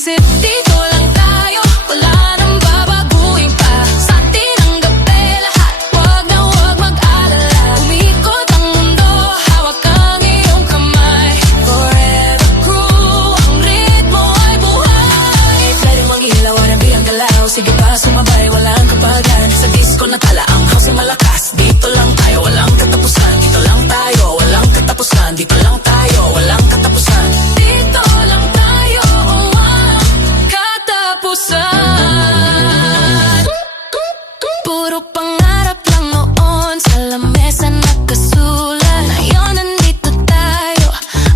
isip, dito lang tayo, wala nang babaguhin pa. Sa atin ang gabi lahat, wag na wag mag-alala. Umikot ang mundo, hawak ang iyong kamay. Forever crew, ang ritmo ay buhay. Pwede mag-ilaw, R&B ang galaw, sige pa sumabay, walang kapagan. Sa disco na tala, ang house ay malakas. Dito lang tayo, walang katapusan. Dito lang tayo, walang katapusan. Dito lang tayo, walang katapusan. Dito lang tayo, walang katapusan. Puro pangarap lang noon, sa lamesa nakasulat. Ngayon nandito tayo,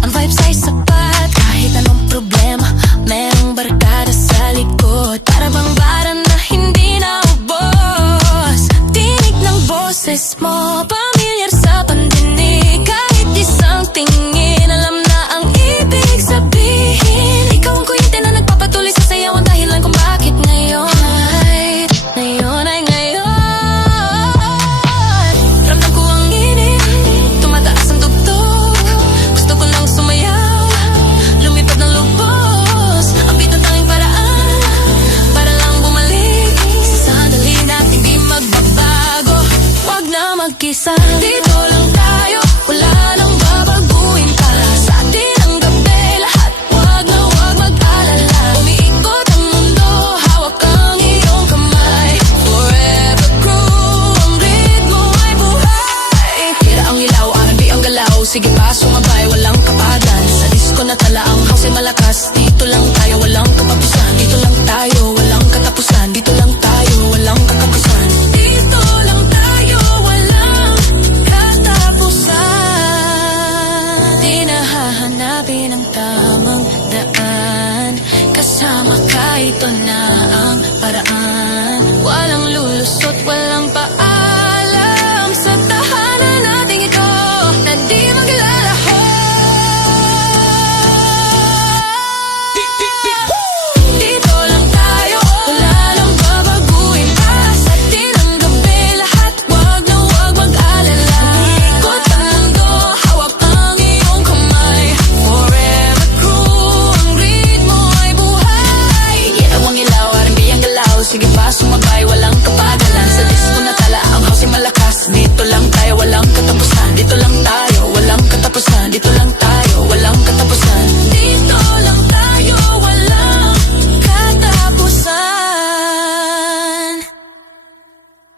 ang vibes ay sapat. Kahit anong problema, merong barkada sa likod. Para bang bara na hindi naubos. Tinig ng boses mo, pamilyar sa pandinig. Kahit isang tingin, alam na ang ibig sabihin. Ikaw ang kuwinte na nagpapatuloy sa sayawan, dahilan kung bakit ngayon ay ngayon. Ramdam ko ang init, tumataas ang tugtog. Gusto ko nang sumayaw, lumipad ng lubos. Ang beat ng tanging paraan, para lang bumalik sa sandali natin di magbabago. Wag na mag-isa, dito lang tayo, wala nang babaguhin pa. Sa atin ang gabi lahat, wag na wag mag-alala. Umiikot ang mundo, hawak ang iyong kamay. Forever crew, ang ritmo ay buhay. Tira ang ilaw, R&B ang galaw, sige pa sumabay, walang kapadan. Sa disco na tala, ang house ay malakas. Dito lang tayo, walang katapusan. Dito lang tayo, walang katapusan. Dito lang tayo, walang katapusan. Dito lang tayo, walang katapusan. Di na hahanapin ang tamang daan, kasama ka, ito na ang paraan. Walang lulusot, walang paan.